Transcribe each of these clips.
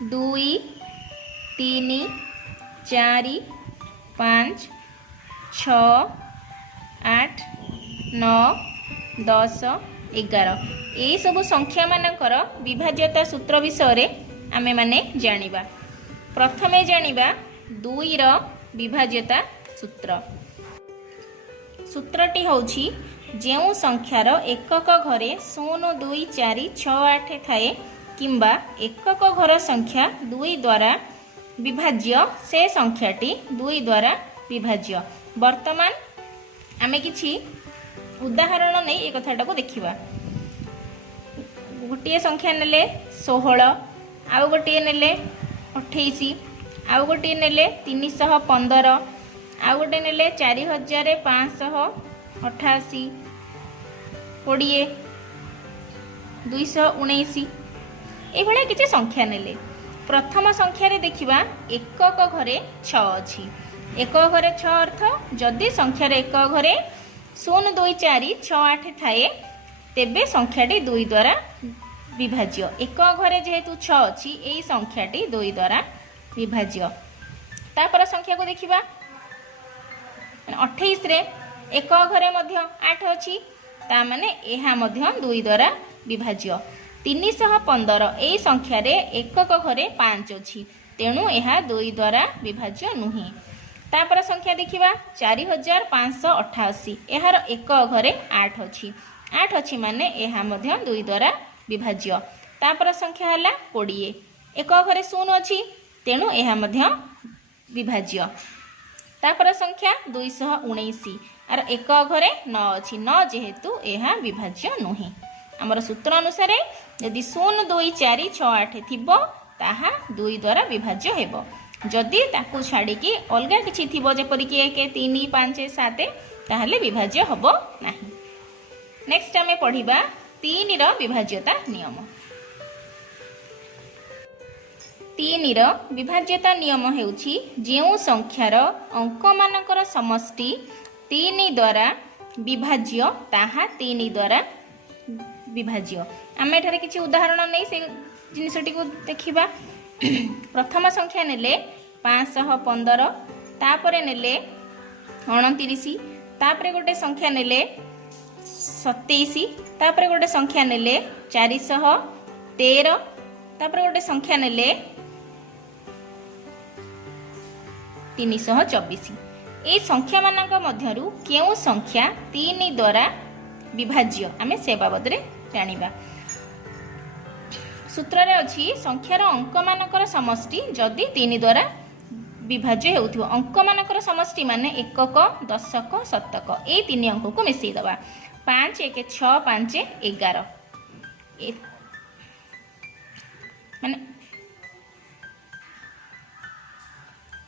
2 3 4 5 6 8 9 10 11 यही सब संख्या मानकर विभाज्यता सूत्र विषय आमे माने जानिबा। प्रथमे जानिबा 2 रो विभाज्यता सूत्र। सूत्रटी होछि जेउ संख्यार एकक घरे 0 2 4 6 8 थाए किंबा एकक घर संख्या 2 द्वारा विभाज्य से संख्याटी 2 द्वारा विभाज्य। वर्तमान आमे किछि उदाहरण नै ए कथाटा को देखिबा। गोटे संख्या नेले 16 आउ गोटे नेले 28 आउ गोटे नेले 315 आउ गोटे नेले 4588 20 219 एभले किछि संख्या नेले। प्रथम संख्या रे देखिबा एकक घरे 6 अछि। एकक घरे 6 अर्थ जदि संख्या रे एकक घरे 0 2 4 6 8 थाए तेबे संख्याटी 2 द्वारा विभाज्य। एकक घरे जेहेतु 6 अछि एई संख्याटी 2 द्वारा विभाज्य। तापर संख्या को देखिबा 28 रे एकक घरे मध्य 8 अछि ता माने एहा मध्य 2 द्वारा विभाज्य। 315 एई संख्या रे एकक घरे 5 अछि तेणु एहा 2 द्वारा विभाज्य नुहे। तापर संख्या देखिबा 4588 एहार एकक घरे 8 अछि 8 अछि माने एहा मध्य 2 द्वारा विभाज्य। तापर संख्या हला 20 एकक घरे 0 अछि तेणु एहा मध्य विभाज्य। तापर संख्या 219 आर एकक घरे 9 अछि 9 जेहेतु एहा विभाज्य नुहे। हमर सूत्र अनुसार यदि 0 2 4 6 8 थिबो ताहा 2 द्वारा विभाज्य हेबो। जदि ताकू छाड़ी की अलगा किछि थिबो जेपरि कि 1 3 5 7 ताहले विभाज्य हबो नाही। नेक्स्ट हमें पढिबा 3 रो विभाज्यता नियम। 3 रो विभाज्यता नियम हेउछि जेउ संख्यार अंक मानकर समष्टि 3 द्वारा विभाज्य ताहा 3 द्वारा विभाज्य। आमे एठारे किछि उदाहरण नै से जिनिसटी को देखिबा। प्रथम संख्या नेले 515 तापरे नेले 29 तापरे गोटे संख्या नेले 27 तापरे गोटे संख्या नेले 413 तापरे गोटे संख्या नेले 324 ए संख्या मानक मध्यरु केउ संख्या 3 द्वारा विभाज्य आमे से बाबद रे जानिबा। सूत्र रे अछि संख्यार अंक मानकर समष्टि जदि 3 द्वारा विभाज्य हेउथिबो। अंक मानकर समष्टि माने एकक दशक शतक ए 3 अंक को मिसई दबा 5 1 6 5 11 माने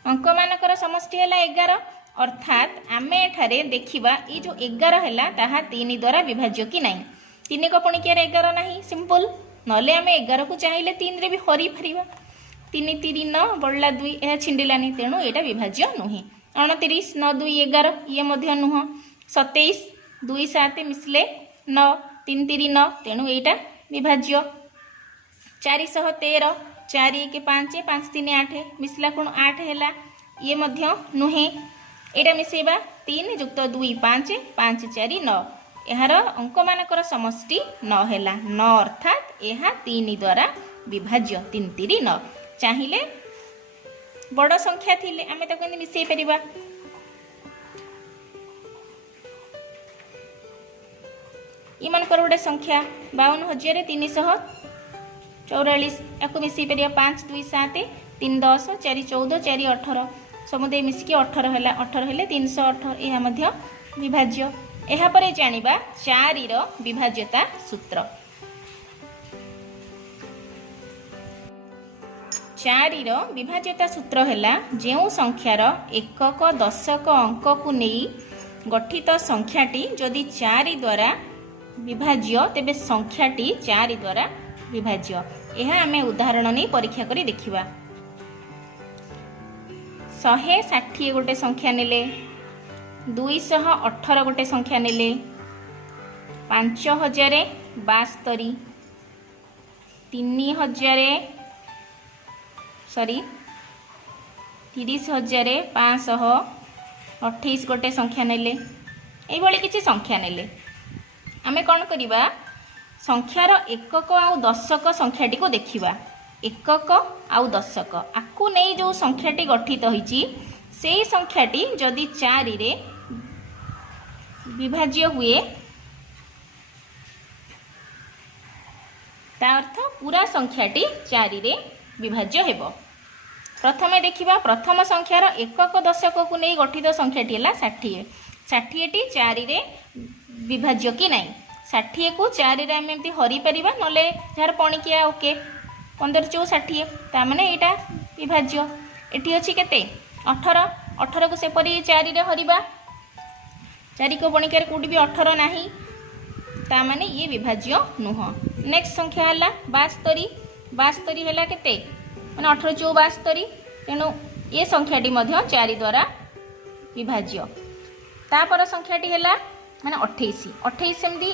अंक मानकर समष्टि हैला 11 अर्थात आमे एठारे देखिबा ई जो 11 हैला ताहा 3 द्वारा विभाज्य कि नाही। 3 को पुणी के 11 नाही सिंपल नले आमे 11 को चाहिले 3 रे भी हरि फरिबा 3 3 9 बडला 2 एहा छिंडिलानी तेणु एटा विभाज्य नुहे। 29 9 2 11 ये मध्य नुह। 27 2 7 मिसले 9 3 3 9 तेणु एटा विभाज्य। 413 4 1 5 5 3 8 मिसला कोन 8 हैला ये मध्य नुहे। एटा मिसेबा 3 युक्त 2 5 5 4 9 एहार अंक मानकर समष्टि 9 हैला 9 अर्थात एहा 3 द्वारा विभाज्य 3 3 9 चाहिले बड़ संख्या थिले आमे ताको मिसेई परिबा। इमानकर गोटे संख्या 52344 याको मिसेई परिबा 5 2 7 3 10 4 14 4 18 समुदे मिसिकी 18 हैला 18 हेले 318 एहा मध्य विभाज्य। एहा परे जानिबा 4 रो विभाज्यता सूत्र। 4 रो विभाज्यता सूत्र हैला जेउ संख्यार एकक दशक अंक को नेई गठित संख्याटी जदि 4 द्वारा विभाज्य तेबे संख्याटी 4 द्वारा विभाज्य। एहा आमे उदाहरण नै परीक्षा करी देखिबा। 160 गोटे संख्या नेले 218 गोटे संख्या नेले 5072 3000 सॉरी 30,528 गोटे संख्या नेले ये किसी संख्या नेले आमे कौन करिबा संख्यार एकक आउ दशक संख्याटी को देखिबा एकक आउ दशक आकु नहीं जो संख्याटी गठित होईची से संख्याटी जदि 4 रे विभाज्य हुए ता अर्थ पूरा संख्याटी 4 रे विभाज्य हेबो। प्रथमे देखिबा प्रथम संख्यार एकक दशक को नहीं गठित संख्याटी है 60 60 टी 4 रे विभाज्य कि नहीं 60 को 4 रे आम एमती हरि परिबा नले जार पणिकिया ओके 15 4 60 ता माने एटा विभाज्य एठी अछि केते 18 18 को सेपरी 4 रे हरिबा 4 को पणिकिया कोठी भी 18 नाही ता माने ये विभाज्य नुह। नेक्स्ट संख्या हला 72 72 हला केते माने 18 4 72 तेणु ये संख्याटी मध्य 4 द्वारा विभाज्य। तापर संख्याटी हला माने 28 28 सेमदी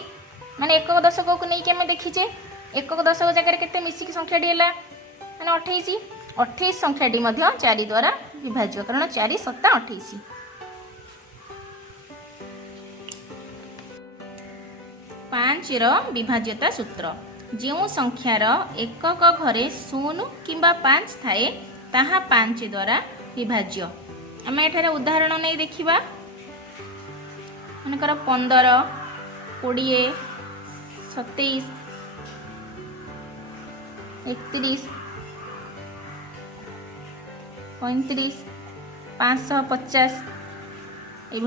माने एकक दशक को नहीं के हम देखिचे एकक दशक जगह केते मिसिक संख्याटी हला माने 28 28 संख्याटी मध्य 4 द्वारा विभाज्य कारण 4 7 28। 5 रो विभाज्यता सूत्र जो संख्यार एकक घरे 0 किंबा 5 थाए ताहा 5 द्वारा विभाज्य। आम एठारे उदाहरण नहीं देखिबा मनकर 15 20 27 31 35 550 ये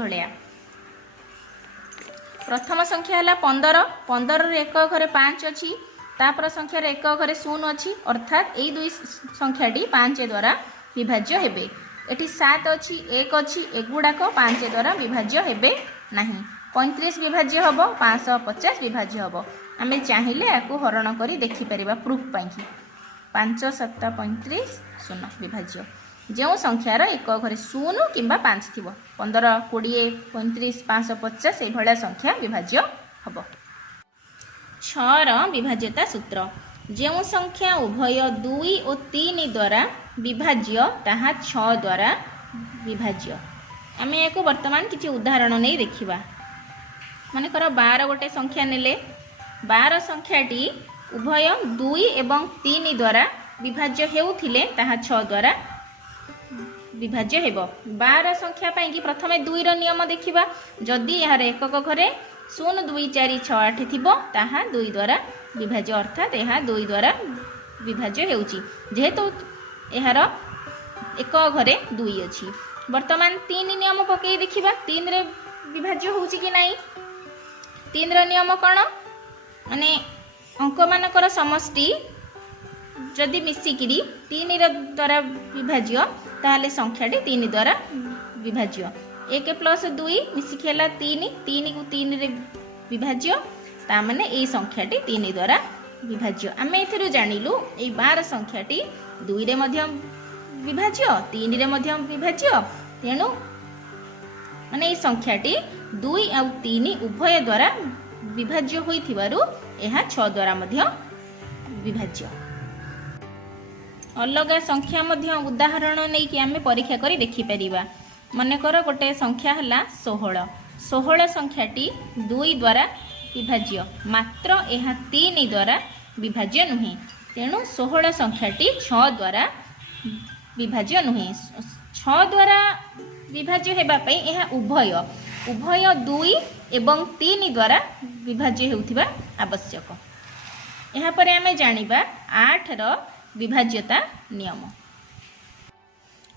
प्रथम संख्या है 15 15 एक घरे 5 अच्छी तापर संख्यार एक घरे 0 अच्छी अर्थात यही दुई संख्याटी 5 द्वारा विभाज्य हेबे। एटी 7 अच्छी 1 अच्छी एगुड़ाक 5 द्वारा विभाज्य हेबे नहीं 35 विभाज्य हम 550 विभाज्य हम आम चाहिए आपको हरण कर देखिपर प्रूफ पाई 5 7 35 0 विभाज्य जो संख्यार एक घरे 0 किंबा 5 थी 15 20 35 550 ये भाया संख्या विभाज्य हम। 6 विभाज्यता सूत्र जो संख्या उभय 2 और 3 द्वारा विभाज्य ताहा 6 द्वारा विभाज्य। आम या वर्तमान किसी उदाहरण नहीं देखा मनकर 12 गोटे संख्या नेले 12 संख्याटी उभय 2 एवं 3 द्वारा विभाज्य हेउथिले ताहा 6 द्वारा विभाज्य हेबो। 12 संख्या पाई कि प्रथमे 2 रो नियम देखिबा जदि यार एकक घरे 0 2 4 6 8 थिबो ताहा 2 द्वारा विभाज्य अर्थात यह 2 द्वारा विभाज्य हेउची जेहेतु यार एक घरे 2 अछि। वर्तमान 3 नियम पकई देखिबा 3 रे विभाज्य होउची कि नाही 3 रो नियम कोन माने अंक मानकर समष्टि जदि मिसिकिरी 3 द्वारा विभाज्य ताहले संख्याटी 3 द्वारा विभाज्य 1 प्लस 2 मिसिक है 3 3 को 3 रे विभाज्य ता माने ए संख्याटी 3 द्वारा विभाज्य। आम एथिरु जानिलु ए 12 संख्याटी 2 रे मध्य विभाज्य 3 रे मध्य विभाज्य तेणु माने ए संख्याटी 2 और 3 उभय द्वारा विभाज्य होइथिबारु एहा 6 द्वारा मध्य विभाज्य। अलग संख्या मध्य उदाहरण नहीं कि आम परीक्षा करी देखि परिबा मनकर गोटे संख्या है 16 16 संख्याटी 2 द्वारा विभाज्य मात्र यह 3 द्वारा विभाज्य नुहे तेणु 16 संख्याटी 6 द्वारा विभाज्य नुहे 6 द्वारा विभाज्य हेबापई यह उभय उभय 2 एवं 3 द्वारा विभाज्य हेउथिबा आवश्यक। यहाँ पर आम जानिबा 8 रो विभाज्यता नियम।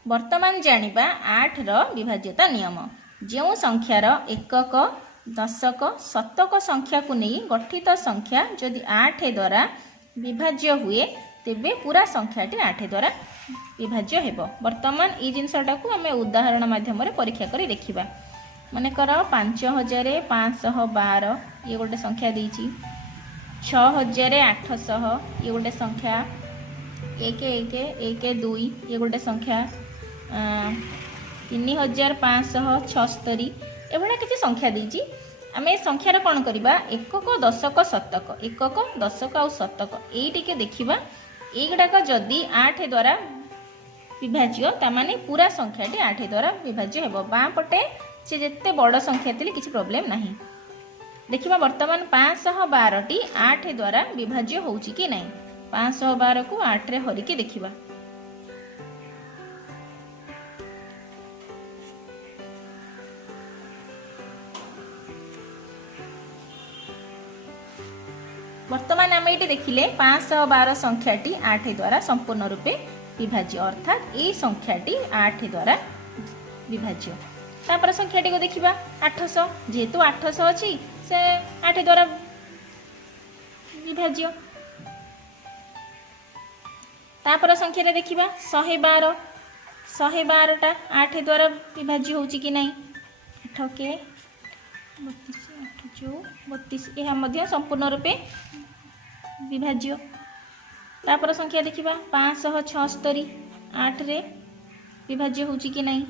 वर्तमान जानिबा 8 रो विभाज्यता नियम जो संख्यार एकक दशक शतक संख्या को नहीं गठित संख्या जदि 8 द्वारा विभाज्य हुए तेबे पूरा संख्याटी 8 द्वारा विभाज्य हेबो। वर्तमान ई जिनसटा को आम उदाहरण माध्यम परीक्षा करी देखिबा मनकर 5512 ये गोटे संख्या देछि 6800 ये गोटे संख्या 1 1 1 2 ये गोटे संख्या 3576 एभला किसी संख्या देछि आम ए संख्यार कौन करवा एकक दशक शतक एकक दशक आउ शतक ये देखा यीगुड़ाक जदि 8 द्वारा विभाज्य तामाने पूरा संख्याटी 8 द्वारा विभाज्य हेबो। बाँ पटे से जेते बड़ संख्या थिले किछि प्रॉब्लम नाही। देखिबा वर्तमान 512 टी 8 द्वारा विभाज्य होउची कि नाही। 512 को 8 रे हरि के देखिबा। वर्तमान आम ये देखिले 512 संख्याटी 8 द्वारा संपूर्ण रूपे विभाज्य अर्थात ये संख्याटी 8 द्वारा विभाज्य। तापर संख्याटी को देखिबा 800 जेहेतु 800 अछि से 8 द्वारा विभाज्य। तापर संख्या रे देखिबा 112 112 टा 8 द्वारा विभाज्य होउची कि नाही। 8 के 32 8 32 यह मध्य संपूर्ण रूपे विभाज्य। तापर संख्या देखिबा 576 8 रे विभाज्य होउची कि नाही।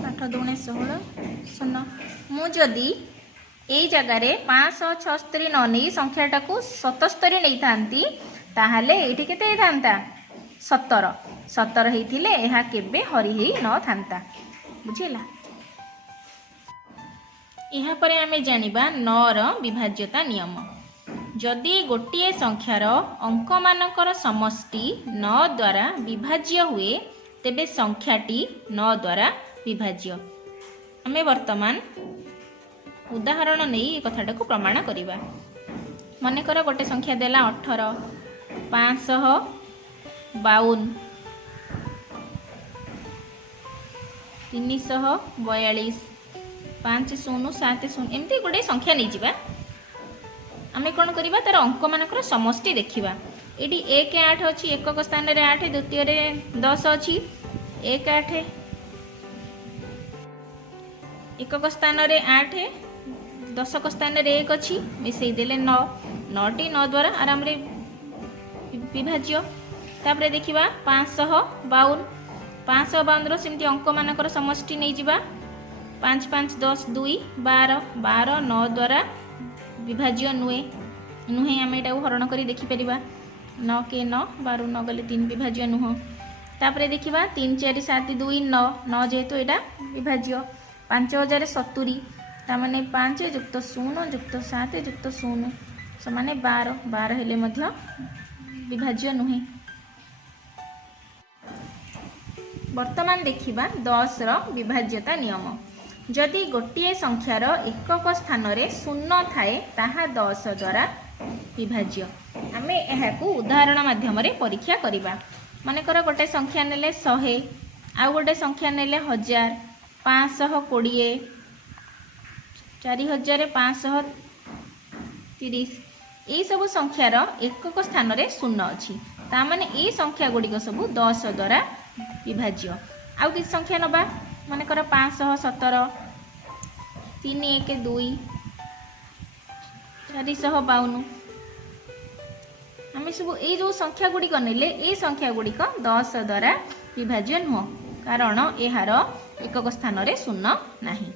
8 दूने 16 शून्य। मु जदि एई जगह रे 576 न नहीं संख्याटा को 77 नहीं थांती ताहाले एठी केते हे थांता 17 17 हेथिले एहा केबे हरि हेई न थांता। बुझिला। यहाँ पर आमे जानिबा 9 रो विभाज्यता नियम। जदि गोटिए संख्यार अंक मानकर समष्टि 9 द्वारा विभाज्य हुए तेबे संख्याटी 9 द्वारा विभाज्य। आमे वर्तमान उदाहरण नहीं कथाटा को प्रमाण करिबा। मनेकर गोटे संख्या देला 18 552 342 5070 एमती गोटे संख्या नहीं जावा। आमे कौन करिबा तार अंक मानकर समष्टि देखिबा। एटी 1 8 अछि एकक स्थान रे 8 द्वितीय रे 10 अछि 1 8 एकक स्थान रे 8 दशक स्थान रे 1 अछि मिसई देले 9 9 टी 9 द्वारा आराम रे विभाज्य। तापरे देखिबा 552 552 रो सिमती अंक मानकर समष्टि नहीं जिबा 5 5 10 2 12 12 9 द्वारा विभाज्य नुहे नुहे आम यहाँ हरण कर देखिपर 9 के 9 12 9 गले 3 विभाज्य नुह। तापरे देखिबा 3 4 7 2 9 9 जेहेतु यहाँ विभाज्य 5070 तामाने 5 युक्त 0 युक्त 7 युक्त 0 समाने 12 12 हेले मध्य विभाज्य नुहे। वर्तमान देखिबा 10 रो विभाज्यता नियम। जदि गोटे संख्यार एकक स्थान रे शून्य थाए ताहा 10 द्वारा विभाज्य। आमे एहाकू उदाहरण माध्यम रे परीक्षा करिबा। मानेकर गोटे संख्या नेले 100 आ गोटे संख्या नेले 1000 520 4530 यही सब संख्यार एकक स्थान रे शून्य अछि तामाने ए संख्या गुड़िक सब 10 द्वारा विभाज्य। आउ कि संख्या नबा मानेकर 517 3 1 2 452 आम सब ये जो संख्या गुड़िक नेले ये संख्या गुड़िक 10 द्वारा विभाज्य नुह कारण यार एकक स्थान रे शून्य नाही।